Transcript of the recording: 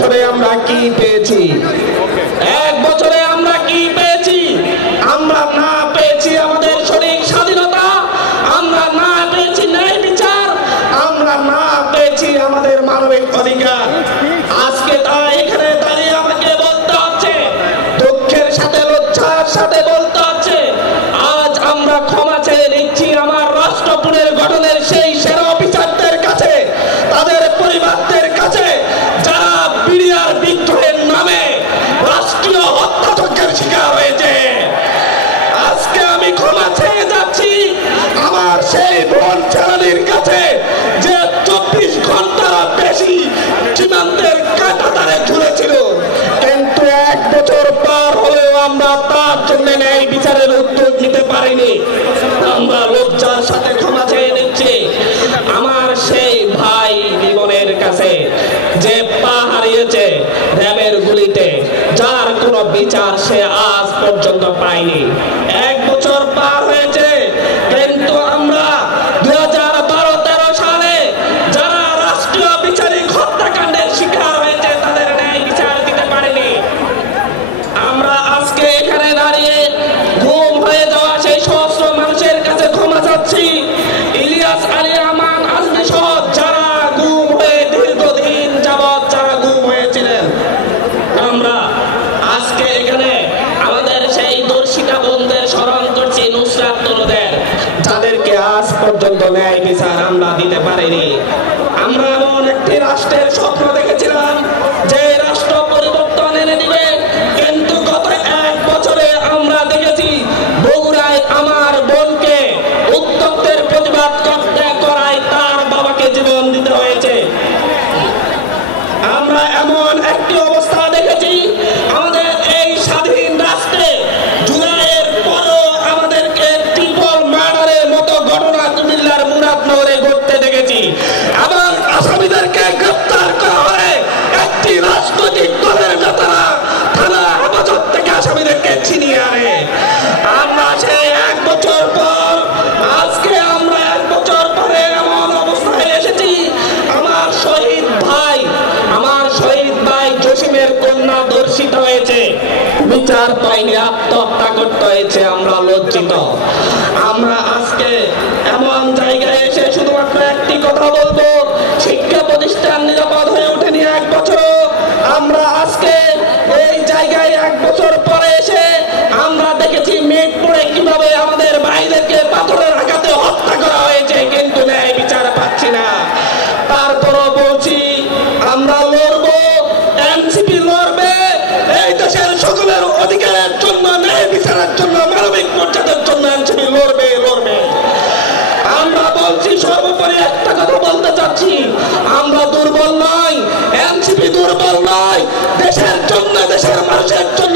বছরে আমরা কি পেয়েছি? 1 বছরে আমরা কি পেয়েছি? আমরা না পেয়েছি আমাদের সঠিক স্বাধীনতা, আমরা না পেয়েছি ন্যায় বিচার, আমরা না পেয়েছি আমাদের মানবিক অধিকার। আজকে তাই এখানে দাঁড়িয়ে আমাকে বলতে হচ্ছে, দুঃখের সাথে লজ্জার সাথে বলতে হচ্ছে, আজ আমরা ক্ষমা চেয়ে নিচ্ছি আমার রাষ্ট্র পুনর্গঠনের সেই সেরা অফিসারদের কাছে, তাদের পরিবারদের কাছে, যারা বিডিআর বিদ্রোহের নামে রাষ্ট্রীয় হত্যাযজ্ঞের শিকার হয়েছে। আজকে আমি ক্ষমা চেয়ে যাচ্ছি আমার সেই বোন চালানির কাছে, যে 24 ঘন্টার বেশি সীমান্তের কাঁটাতারে ঝুলেছিল, কিন্তু 1 বছর পার হলেও আমরা তার জন্য ন্যায় বিচারের উদ্যোগ নিতে পারিনি। আমরা লজ্জার সাথে ক্ষমা চেয়ে নিচ্ছি আমার সেই ভাই জীবনের কাছে, যে পা হারিয়েছে র্যাবের গুলিতে, যার কোনো বিচার সে আজ পর্যন্ত পায়নি। 1 বছর পার হয়েছে, কিন্তু আমরা 2012-13 সালে যারা রাষ্ট্রীয় বিচারিক হত্যাকাণ্ডের শিকার হয়েছে তাদের ন্যায় বিচার দিতে পারেনি। আমরা আজকে এখানে দাঁড়িয়ে গুম হয়ে যাওয়া সেই সহস্র মানুষের কাছে ক্ষমা চাচ্ছি। ইলিয়াস আলী রহমান আজমি সহ যারা গুম হয়ে দীর্ঘদিন যাবৎ যারা গুম হয়েছিলেন, আমরা আজকে এখানে আমাদের সেই দর্শিতা বোনদের স্মরণ করছি, নুসরাত তরুদের, যাদেরকে আজ পর্যন্ত ন্যায় বিচার আমরা দিতে পারিনি। আমরা এমন একটি রাষ্ট্রের স্বপ্ন দেখেছিলাম যে রাষ্ট্র পরিবর্তন এনে দিবে, কিন্তু গত 1 বছরে আমরা দেখেছি বগুড়ায় আমার বোনকে উত্তপ্তের প্রতিবাদ করতে করায় তার বাবাকে জীবন দিতে হয়েছে। আমরা এমন একটি অবস্থা দেখেছি আমাদের এই স্বাধীন রাষ্ট্রে জুলাইয়ের পরও আমাদেরকে ট্রিপল মার্ডারের মতো ঘটনা কুমিল্লার মুরাদনগরে ঘটতে দেখেছি, এবং আসামিদেরকে গ্রেফতার করা হয় একটি রাজনৈতিক দলের নেতারা থানা হেফাজত থেকে আসামিদেরকে ছিনিয়ে আনে। আমরা সেই 1 বছর পর আজকে আমরা 1 বছর পরে এমন অবস্থায় এসেছি, আমার শহীদ ভাই জসিমের কন্যা ধর্ষিত হয়েছে, বিচার পাইনি, আত্মহত্যা করতে হয়েছে। আমরা লজ্জিত। আমরা আজকে এমন জায়গায় এসে শুধুমাত্র একটি কথা বলবো, শিক্ষা প্রতিষ্ঠান নিরাপদ হয়ে ওঠেনি 1 বছর। আমরা আজকে এই জায়গায় 1 বছর পরে এসে আমরা দেখেছি মিরপুরে কিভাবে আমাদের ভাইদেরকে পাথরের আঘাতে হত্যা করা হয়েছে, কিন্তু ন্যায় বিচার পাচ্ছি না। তারপরও বলছি আমরা লড়বো, এনসিপি লড়বে এই দেশের সকলের অধিকারের জন্য, ন্যায় বিচারের জন্য, মানবিক মর্যাদার জন্য এনসিপি লড়বে। আমরা বলছি, সর্বোপরি একটা কথা বলতে চাচ্ছি, আমরা দুর্বল নয়, এনসিপি দুর্বল নয়, দেশের জন্য, দেশের মানুষের জন্য